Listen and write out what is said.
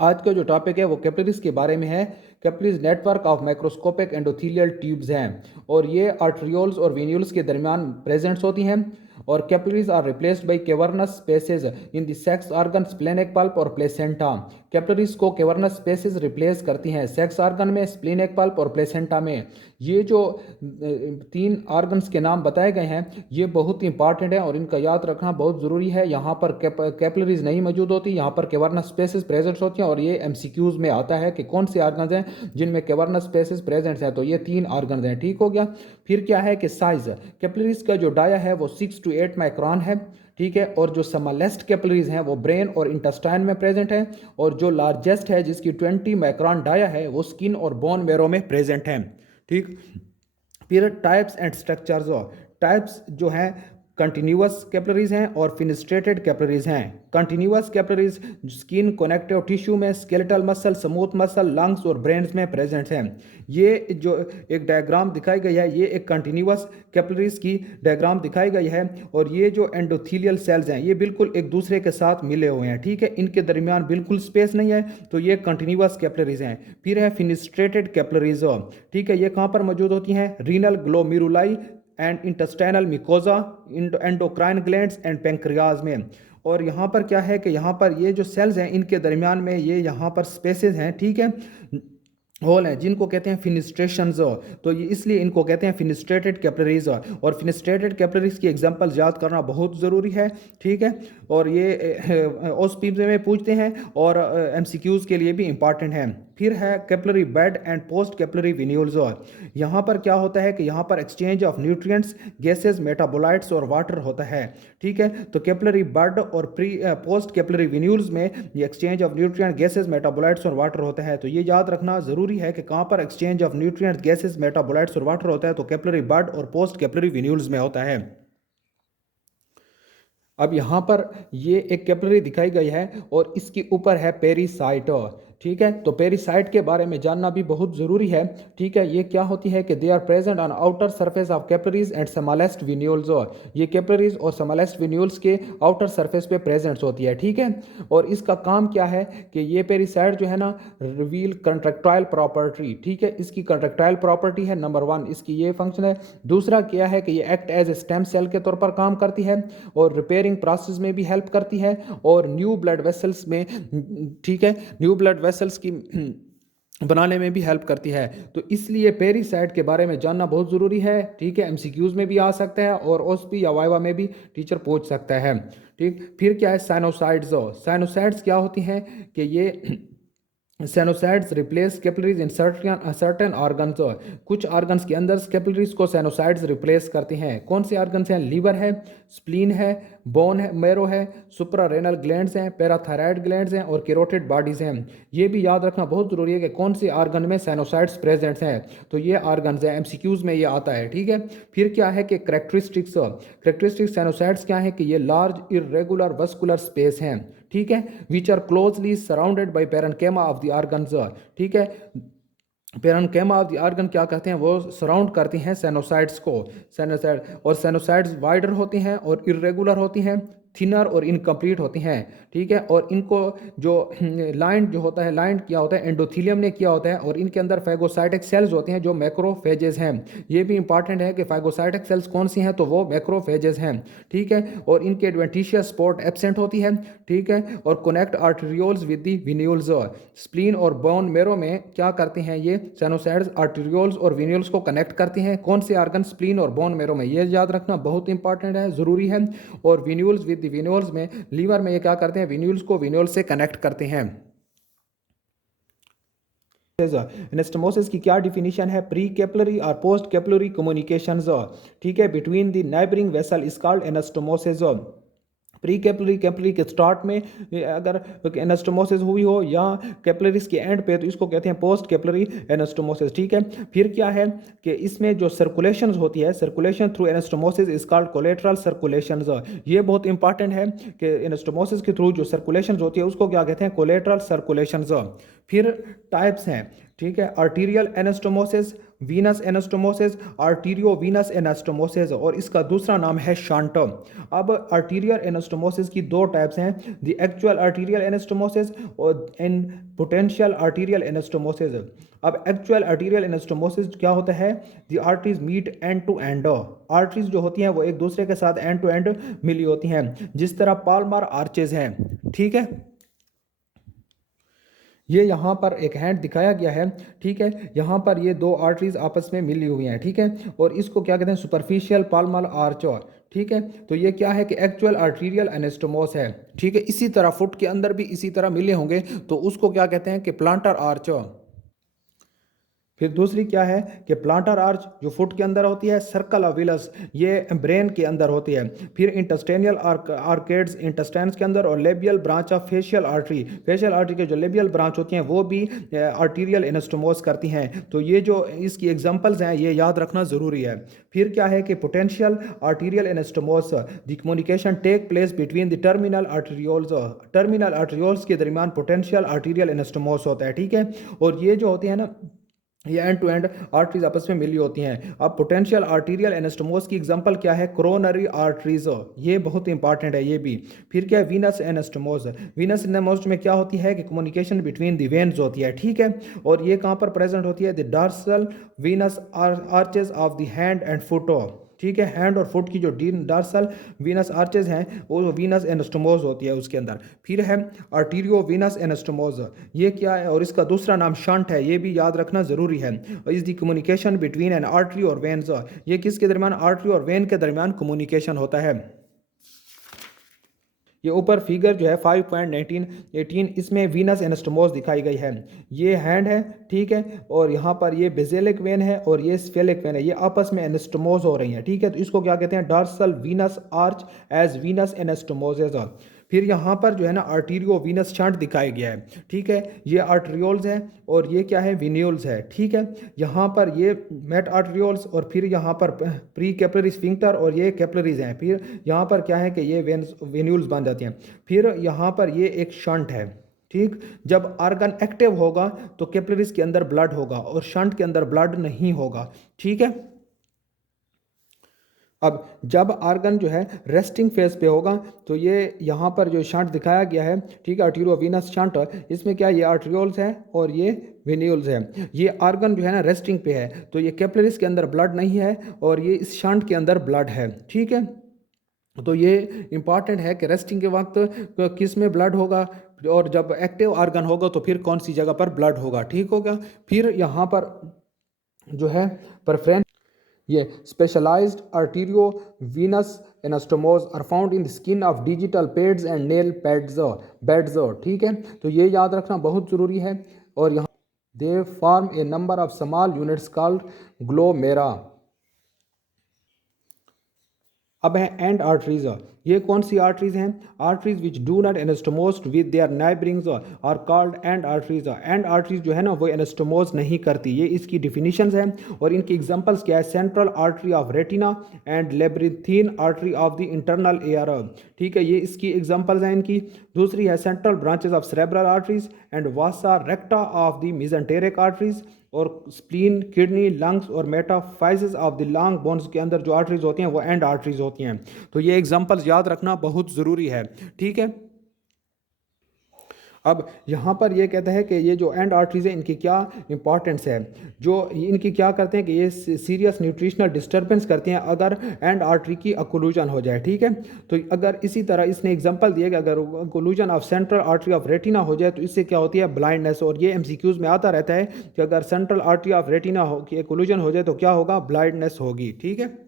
आज का जो टॉपिक है वो कैपिलरीज के बारे में है। Capillaries network of microscopic endothelial tubes हैं और ये आर्टरियोल्स और वेन्यूल्स के दरमियान प्रेजेंट्स होती हैं। और capillaries are replaced by cavernous spaces in the sex organ splenic pulp और प्लेसेंटा। कैपिलरीज को केवर्नस स्पेसेस रिप्लेस करती हैं सेक्स ऑर्गन में, स्प्लेनिक पल्प और प्लेसेंटा में। ये जो तीन ऑर्गन्स के नाम बताए गए हैं ये बहुत इंपॉर्टेंट है और इनका याद रखना बहुत ज़रूरी है। यहाँ पर कैपिलरीज नहीं मौजूद होती, यहाँ पर केवर्नस स्पेसेस प्रेजेंट होती हैं और ये एमसीक्यूज में आता है कि कौन से ऑर्गन्स हैं जिनमें केवर्नस स्पेसेस प्रेजेंट हैं। तो ये तीन ऑर्गन्स हैं, ठीक हो गया। फिर क्या है कि साइज कैपिलरीज का जो डाया है वो 6 to 8 माइक्रोन है, ठीक है। और जो स्मॉलेस्ट कैपिलरीज हैं वो ब्रेन और इंटेस्टाइन में प्रेजेंट है और जो लार्जेस्ट है जिसकी 20 माइक्रोन डाया है वो स्किन और बोन मैरो में प्रेजेंट है, ठीक। फिर टाइप्स एंड स्ट्रक्चर्स। टाइप्स जो हैं कंटिन्यूअस कैपिलरीज हैं और फिनिस्ट्रेटेड कैपिलरीज हैं। Continuous capillaries skin, connective tissue में, skeletal muscle, smooth muscle, lungs और ब्रेन्स में प्रेजेंट हैं। ये जो एक डायग्राम दिखाई गई है ये एक कंटिन्यूअस कैपिलरीज की डायग्राम दिखाई गई है और ये जो एंडोथीलियल सेल्स हैं ये बिल्कुल एक दूसरे के साथ मिले हुए हैं, ठीक है। इनके दरमियान बिल्कुल स्पेस नहीं है, तो ये कंटिन्यूअस कैपिलरीज हैं। फिर है फिनिस्ट्रेटेड कैपिलरीज, ठीक है। ये कहाँ पर मौजूद होती हैं? Renal glomeruli and intestinal mucosa, endocrine glands and pancreas में। और यहाँ पर क्या है कि यहाँ पर ये जो सेल्स हैं इनके दरमियान में ये यहाँ पर स्पेसेस हैं, ठीक है, होल हैं, जिनको कहते हैं फिनिस्ट्रेशंस। तो ये इसलिए इनको कहते हैं फिनिस्ट्रेटेड कैपिलरीज। और फिनिस्ट्रेटेड कैपिलरीज की एग्जांपल याद करना बहुत ज़रूरी है, ठीक है। और ये ओस्पीज में पूछते हैं और एमसीक्यूज़ के लिए भी इंपॉर्टेंट है। फिर है capillary bed and post capillary venules. यहाँ पर क्या होता है कि यहाँ पर exchange of nutrients, gases, metabolites और वाटर होता है, ठीक है। तो कैपिलरी बेड और पोस्ट कैपिलरी वेन्यूल्स में ये exchange of nutrient, gases, metabolites और वाटर होता है। तो ये याद रखना ज़रूरी है कि कहाँ पर exchange of nutrients, gases, metabolites और वाटर होता है, तो कैपिलरी बेड और पोस्ट कैपिलरी वेन्यूल्स में होता है। अब यहाँ पर ये एक कैपिलरी दिखाई गई है और इसके ऊपर है पेरीसाइट, ठीक है। तो पेरीसाइट के बारे में जानना भी बहुत ज़रूरी है, ठीक है। ये क्या होती है कि they are present on outer surface of capillaries and smallest venules. ये कैपिलरीज और स्मॉलेस्ट वेन्यूल्स के आउटर सरफेस पे प्रेजेंट होती है, ठीक है। और इसका काम क्या है कि ये पेरीसाइट जो है ना रिवील कंट्रेक्टाइल प्रॉपर्टी, ठीक है। इसकी कंट्रेक्टाइल प्रॉपर्टी है नंबर 1, इसकी ये फंक्शन है। दूसरा क्या है कि ये act as a stem cell के तौर पर काम करती है और रिपेयरिंग प्रोसेस में भी हेल्प करती है और न्यू ब्लड वेसल्स में, ठीक है, न्यू ब्लड वेसल्स की बनाने में भी हेल्प करती है। तो इसलिए पेरीसाइट के बारे में जानना बहुत ज़रूरी है, ठीक है। एमसीक्यूज में भी आ सकता है और ओएसपी या वाइवा में भी टीचर पूछ सकता है, ठीक। फिर क्या है साइनोसाइड्स। साइनोसाइड्स क्या होती हैं कि ये sinusoids replace capillaries in certain organs. कुछ ऑर्गन्स के अंदर कैपिलरीज को साइनोसाइड्स रिप्लेस करते हैं। कौन से ऑर्गन्स हैं? लीवर है, स्प्लीन है, बोन है, मैरो है, सुप्रारेनल ग्लैंड्स हैं, पैराथायराइड ग्लैंड्स हैं और कैरोटिड बॉडीज हैं। ये भी याद रखना बहुत ज़रूरी है कि कौन से ऑर्गन में साइनोसाइड्स प्रेजेंट हैं। तो ये ऑर्गन्स हैं, एमसीक्यूज में ये आता है, ठीक है। फिर क्या है कि करेक्टरिस्टिक्स साइनोसाइड्स क्या है कि ये लार्ज इरेगुलर वस्कुलर स्पेस हैं, ठीक है, which are closely surrounded by parenchyma of the organs, ठीक है। पेरेन्केमा ऑफ द ऑर्गन क्या कहते हैं? वो सराउंड करती हैं साइनोसाइड्स को। साइनोसाइड और साइनोसाइड्स वाइडर होती हैं और इरेगुलर होती हैं, थिनर और इनकम्प्लीट होती हैं, ठीक है। और इनको जो लाइन जो होता है, लाइन क्या होता है? एंडोथीलियम ने किया होता है और इनके अंदर फैगोसाइटिक सेल्स होती हैं जो मैक्रोफेजेस हैं। ये भी इंपॉर्टेंट है कि फैगोसाइटिक सेल्स कौन सी हैं, तो वो मैक्रोफेजेस हैं, ठीक है। और इनके एडवेंटिशियस स्पॉट एब्सेंट होती है, ठीक है। और connect arterioles with the venules. Spleen और बोन मैरो में क्या करते हैं ये साइनोसाइड्स? आर्टेरियोल्स और वेन्यूल्स को कनेक्ट करती हैं। कौन से ऑर्गन? स्प्लीन और बोन मैरो में। ये याद रखना बहुत इंपॉर्टेंट है, ज़रूरी है। और वेन्यूल्स विद वेन्यूल्स में, लीवर में ये क्या करते हैं? वेन्यूल्स को वेन्यूल्स से कनेक्ट करते हैं। एनास्टोमोसिस की क्या डिफिनीशन है? प्री कैपिलरी और पोस्ट कैपिलरी कम्युनिकेशंस, ठीक है, between the neighbouring vessel is called anastomosis. Pre capillary के स्टार्ट में अगर एनास्टोमोसिस हुई हो या कैपिलरीज के एंड पे तो इसको कहते हैं पोस्ट कैपिलरी एनास्टोमोसिस, ठीक है। फिर क्या है कि इसमें जो सर्कुलेशन होती है, circulation through anastomosis is called collateral circulation. ये बहुत इंपॉर्टेंट है कि एनास्टोमोसिस के थ्रू जो सर्कुलेशन होती है उसको क्या कहते हैं? Collateral circulation. फिर टाइप्स हैं, ठीक है, arterial anastomosis, Venus anastomosis, arterio Venus anastomosis, और इसका दूसरा नाम है शंट। अब आर्टीरियल एनास्टोमोसिस की दो टाइप्स हैं, द एक्चुअल आर्टीरियल एनास्टोमोसिस और इन पोटेंशियल आर्टीरियल एनास्टोमोसिस। अब एक्चुअल आर्टीरियल एनास्टोमोसिस क्या होता है? The arteries meet end to end. Arteries जो होती हैं वो एक दूसरे के साथ एंड टू एंड मिली होती हैं, जिस तरह पाल्मर आर्चेज हैं, ठीक है। ये यहाँ पर एक हैंड दिखाया गया है, ठीक है। यहाँ पर ये दो आर्टरीज आपस में मिली हुई हैं, ठीक है, और इसको क्या कहते हैं? सुपरफिशियल पाल्मर आर्च, ठीक है। तो ये क्या है कि एक्चुअल आर्टीरियल एनास्टोमोस है, ठीक है। इसी तरह फुट के अंदर भी इसी तरह मिले होंगे, तो उसको क्या कहते हैं? कि प्लांटर आर्च। फिर दूसरी क्या है कि प्लांटर आर्च जो फुट के अंदर होती है, सर्कल ऑफ विलस ये ब्रेन के अंदर होती है। फिर इंटेस्टेनियल आर्केड्स इंटेस्टाइन्स के अंदर, और labial branch of facial artery, facial artery के जो लेबियल ब्रांच होती हैं वो भी आर्टीरियल एनास्टोमोस करती हैं। तो ये जो इसकी एग्जांपल्स हैं ये याद रखना ज़रूरी है। फिर क्या है कि potential arterial anastomoses, the communication take place between the terminal arterioles, terminal arterioles के दरमियान पोटेंशियल आर्टीरियल एनास्टोमोस होता है, ठीक है। और ये जो होती है ना, ये एंड टू एंड आर्टरीज आपस में मिली होती हैं। अब पोटेंशियल आर्टीरियल एनास्टोमोस की एग्जांपल क्या है? कोरोनरी आर्टरीज, ये बहुत इंपॉर्टेंट है ये भी। फिर क्या है? वीनस एनास्टोमोस, वीनस एनास्टोमोस में क्या होती है कि कम्युनिकेशन बिटवीन द वेन्स होती है, ठीक है। और ये कहाँ पर प्रेजेंट होती है? The dorsal Venus arches of the hand and foot, ठीक है। हैंड और फुट की जो डार्सल वीनस आर्चेज हैं वो वीनस एनास्टोमोस होती है उसके अंदर। फिर है आर्टीरियो वीनस एनास्टोमोस, ये क्या है? और इसका दूसरा नाम शंट है, ये भी याद रखना ज़रूरी है। Is the communication between N artery और वेन्स, ये किसके दरमियान? आर्टरी और वेन के दरमियान कम्युनिकेशन होता है। ये ऊपर फिगर जो है 5.19 इसमें वीनस एनास्टोमोस दिखाई गई है। ये हैंड है, ठीक है, और यहाँ पर ये बेजेलिक वेन है और ये स्फेलिक वेन है, ये आपस में एनास्टोमोस हो रही हैं, ठीक है। तो इसको क्या कहते हैं? Dorsal venous arch as venous anastomosis. फिर यहाँ पर जो है ना आर्टीरियो वीनस शंट दिखाया गया है, ठीक है। ये आर्टरियोल्स है और ये क्या है? विन्यूल्स है, ठीक है। यहाँ पर ये मेट आर्टरियोल्स और फिर यहाँ पर प्री कैपिलरी स्फिंक्टर और ये कैपिलरीज हैं। फिर यहाँ पर क्या है कि ये वेन्यूल्स बन जाती हैं। फिर यहाँ पर ये एक शंट है, ठीक। जब आर्गन एक्टिव होगा तो कैपिलरीज के अंदर ब्लड होगा और शंट के अंदर ब्लड नहीं होगा, ठीक है। अब जब आर्गन जो है रेस्टिंग फेज पे होगा तो ये यहाँ पर जो शंट दिखाया गया है, ठीक है, आर्टीरियो वीनस शंट, इसमें क्या ये आर्टरियोल्स है और ये वेन्यूल्स है। ये आर्गन जो है ना रेस्टिंग पे है, तो ये कैपिलरीज के अंदर ब्लड नहीं है और ये इस शंट के अंदर ब्लड है, ठीक है। तो ये इंपॉर्टेंट है कि रेस्टिंग के वक्त किस में ब्लड होगा और जब एक्टिव आर्गन होगा तो फिर कौन सी जगह पर ब्लड होगा, ठीक होगा। फिर यहाँ पर जो है प्रेफरेंस, ये specialised arteriovenous anastomoses are found in the skin of digital pads and nail pads beds, ठीक है। तो ये याद रखना बहुत ज़रूरी है। और यहाँ they form a number of small units called glomera. अब है एंड आर्टरीज, ये कौन सी आर्टरीज हैं? Arteries which do not anastomose with their neighbourings are called end arteries. End arteries जो है ना वो एनास्टोमोस नहीं करती, ये इसकी डिफिनीशंस हैं। और इनकी एग्जांपल्स क्या है? Central artery of retina and labyrinthine artery of the internal ear, ठीक है, ये इसकी एग्जांपल्स हैं इनकी। दूसरी है central branches of cerebral arteries and vasa recta of the mesenteric arteries. और स्प्लीन, किडनी, लंग्स और metaphysis of the long bones के अंदर जो आर्टरीज होती हैं वो एंड आर्टरीज होती हैं। तो ये एग्जांपल्स याद रखना बहुत ज़रूरी है, ठीक है। अब यहाँ पर ये कहता है कि ये जो एंड आर्टरीज है इनकी क्या इंपॉर्टेंस है, जो इनकी क्या करते हैं कि ये सीरियस न्यूट्रिशनल डिस्टर्बेंस करते हैं अगर एंड आर्टरी की अकोलूजन हो जाए, ठीक है। तो अगर इसी तरह इसने एग्जांपल दिया कि अगर occlusion of central artery of retina हो जाए तो इससे क्या होती है? ब्लाइंडनेस। और ये एमसीक्यूज में आता रहता है कि अगर सेंट्रल आर्टरी ऑफ रेटिना की अकोलूजन हो जाए तो क्या होगा? ब्लाइंडनेस होगी, ठीक है।